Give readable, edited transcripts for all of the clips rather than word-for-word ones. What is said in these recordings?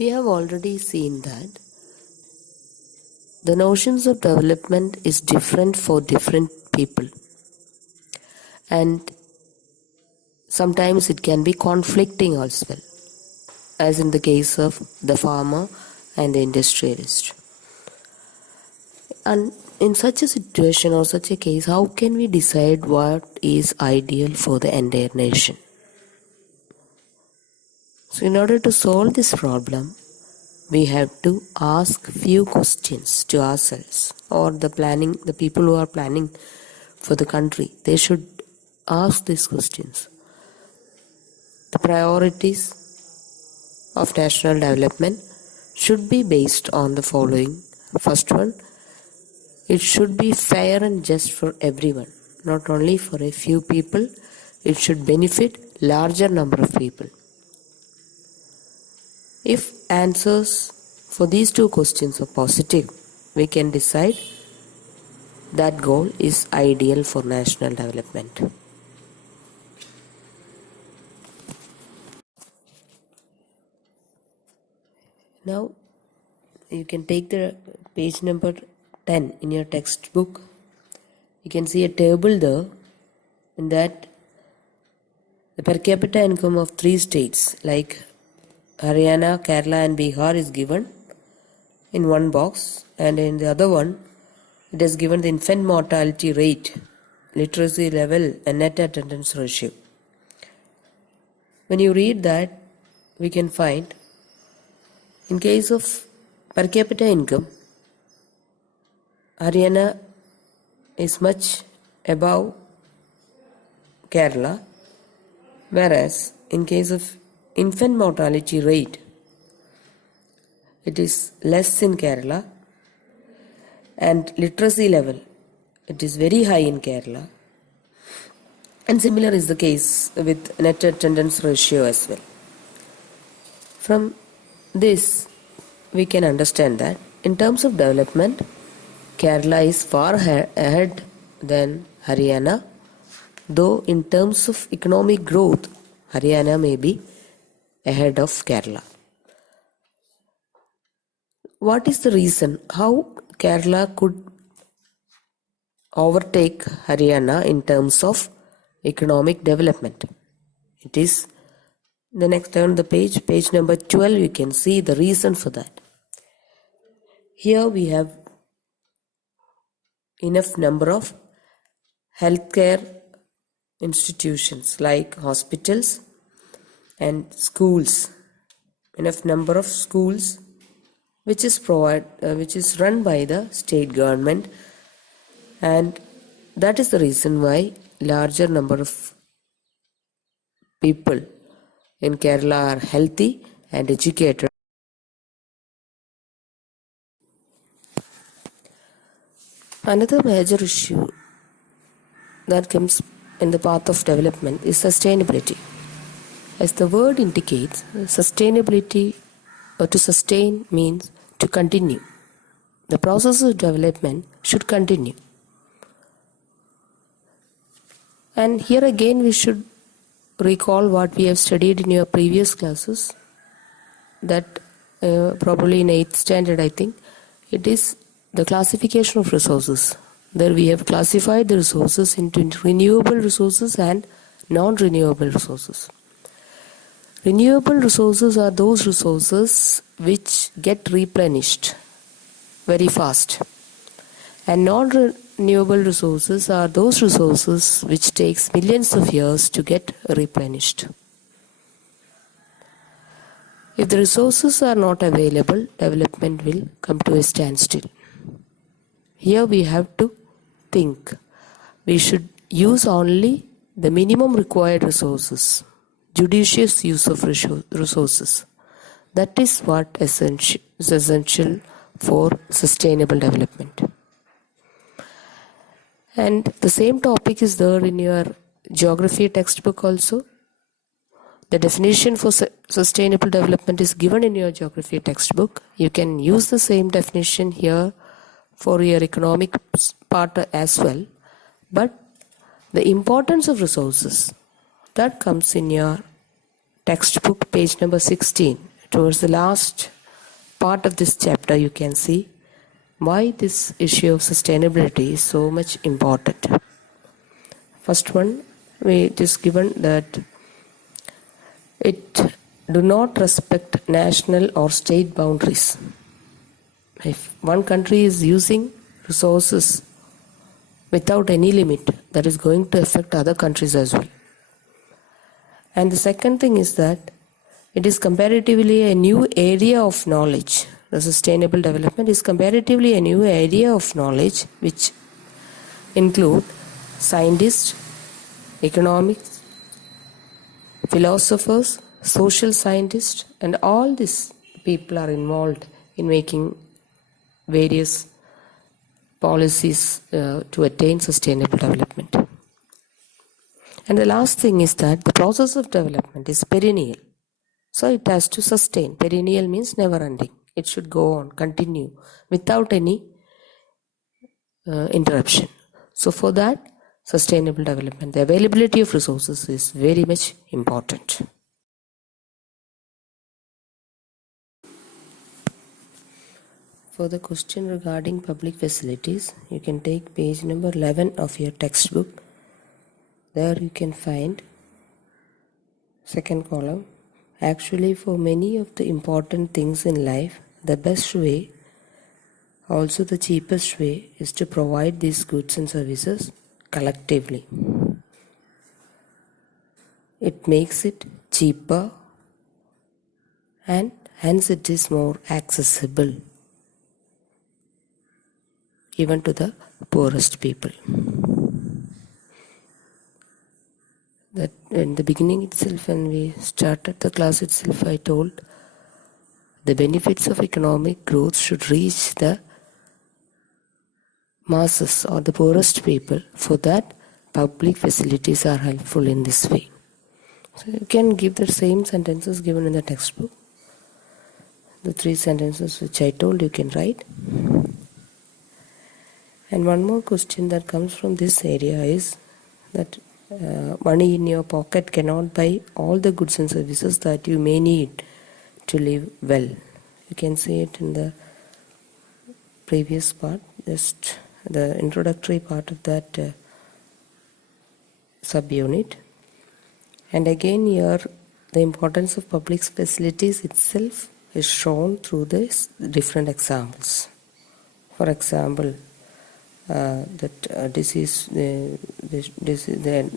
We have already seen that the notions of development is different for different people, and sometimes it can be conflicting as well, as in the case of the farmer and the industrialist. And in such a situation or such a case, how can we decide what is ideal for the entire nation? So in order to solve this problem, we have to ask few questions to ourselves, or the people who are planning for the country, they should ask these questions. The priorities of national development should be based on the following. First one, it should be fair and just for everyone, not only for a few people. It should benefit larger number of people. If answers for these two questions are positive, we can decide that goal is ideal for national development. Now, you can take the page number 10 in your textbook. You can see a table there, in that the per capita income of 3 states like Haryana, Kerala and Bihar is given in one box, and in the other one it is given the infant mortality rate, literacy level and net attendance ratio. When you read that, we can find in case of per capita income, Haryana is much above Kerala, whereas in case of infant mortality rate, it is less in Kerala, and literacy level, it is very high in Kerala, and similar is the case with net attendance ratio as well. From this, we can understand that in terms of development, Kerala is far ahead than Haryana, though in terms of economic growth, Haryana may be ahead of Kerala. What is the reason how Kerala could overtake Haryana in terms of economic development? It is the next, turn the page number 12, you can see the reason for that. Here we have enough number of healthcare institutions like hospitals and schools, enough number of schools which is run by the state government, and that is the reason why larger number of people in Kerala are healthy and educated. Another major issue that comes in the path of development is sustainability. As the word indicates, sustainability, or to sustain, means to continue. The process of development should continue. And here again we should recall what we have studied in your previous classes, that probably in 8th standard I think, it is the classification of resources. There we have classified the resources into renewable resources and non-renewable resources. Renewable resources are those resources which get replenished very fast, and non-renewable resources are those resources which takes millions of years to get replenished. If the resources are not available, development will come to a standstill. Here we have to think. We should use only the minimum required resources, judicious use of resources. That is what is essential for sustainable development. And the same topic is there in your geography textbook also. The definition for sustainable development is given in your geography textbook. You can use the same definition here for your economic part as well. But the importance of resources, that comes in your textbook page number 16. towards the last part of this chapter, you can see why this issue of sustainability is so much important. First one, it is given that it do not respect national or state boundaries. If one country is using resources without any limit, that is going to affect other countries as well. And the second thing is that it is comparatively a new area of knowledge. The sustainable development is comparatively a new area of knowledge which include scientists, economics, philosophers, social scientists, and all these people are involved in making various policies to attain sustainable development. And the last thing is that the process of development is perennial. So it has to sustain. Perennial means never ending. It should go on, continue without any interruption. So for that, sustainable development, the availability of resources is very much important. For the question regarding public facilities, you can take page number 11 of your textbook. There you can find second column. Actually, for many of the important things in life, the best way, also the cheapest way, is to provide these goods and services collectively. It makes it cheaper and hence it is more accessible even to the poorest people. That in the beginning itself, when we started the class itself, I told the benefits of economic growth should reach the masses or the poorest people. For that, public facilities are helpful in this way. So you can give the same sentences given in the textbook. The 3 sentences which I told you can write. And one more question that comes from this area is that money in your pocket cannot buy all the goods and services that you may need to live well. You can see it in the previous part, just the introductory part of that subunit. And again here, the importance of public facilities itself is shown through these different examples. For example, this is the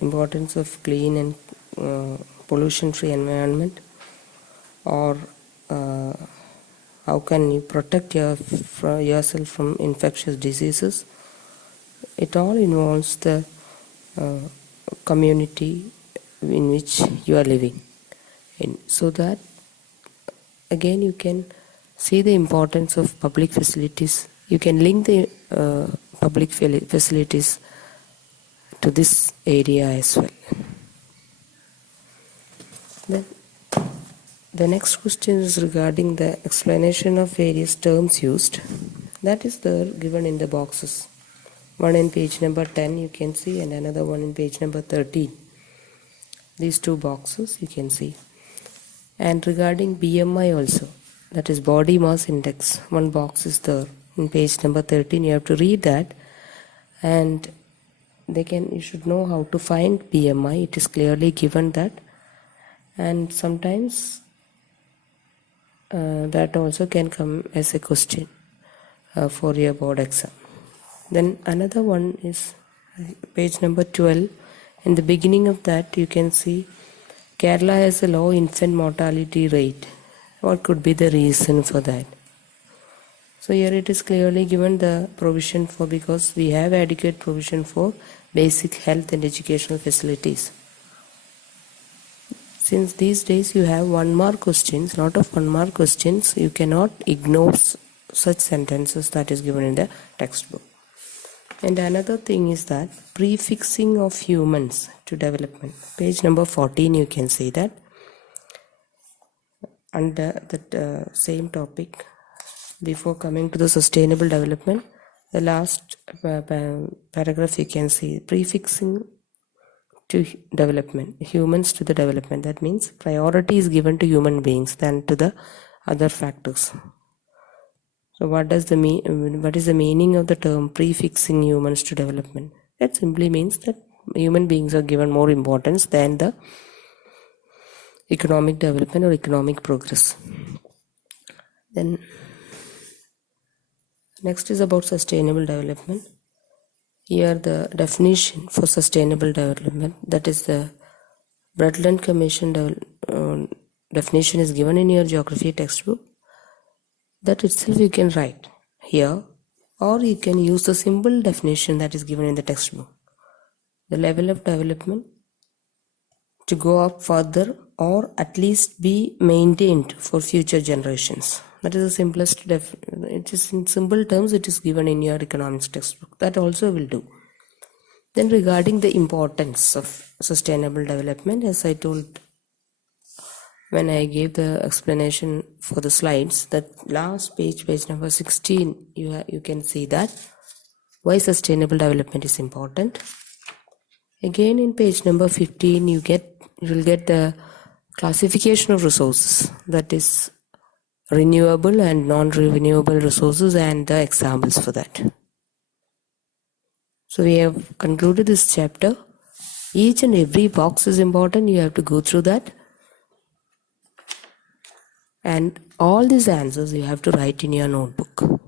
importance of clean and pollution-free environment, or how can you protect yourself from infectious diseases. It all involves the community in which you are living in. So that again you can see the importance of public facilities. You can link the public facilities to this area as well. Then the next question is regarding the explanation of various terms used. That is there given in the boxes. One in page number 10 you can see, and another one in page number 13. These 2 boxes you can see. And regarding BMI also, that is body mass index, one box is there in page number 13. You have to read that, and you should know how to find BMI. It is clearly given that, and sometimes that also can come as a question for your board exam. Then another one is page number 12. In the beginning of that you can see Kerala has a low infant mortality rate. What could be the reason for that? So here it is clearly given the provision for, because we have adequate provision for basic health and educational facilities. Since these days you have 1-mark questions, lot of 1-mark questions, you cannot ignore such sentences that is given in the textbook. And another thing is that prefixing of humans to development. Page number 14 you can see that. Under that same topic, before coming to the sustainable development, the last paragraph you can see prefixing to development, humans to the development. That means priority is given to human beings than to the other factors. So what is the meaning of the term prefixing humans to development? That simply means that human beings are given more importance than the economic development or economic progress. Then next is about sustainable development. Here the definition for sustainable development, that is the Brundtland Commission definition, is given in your geography textbook. That itself you can write here, or you can use the simple definition that is given in the textbook. The level of development to go up further or at least be maintained for future generations. That is the simplest it is in simple terms, it is given in your economics textbook. That also will do. Then regarding the importance of sustainable development, as I told when I gave the explanation for the slides, that last page number 16, you can see that why sustainable development is important. Again in page number 15, you will get the classification of resources, that is renewable and non-renewable resources, and the examples for that. So we have concluded this chapter. Each and every box is important. You have to go through that. And all these answers you have to write in your notebook.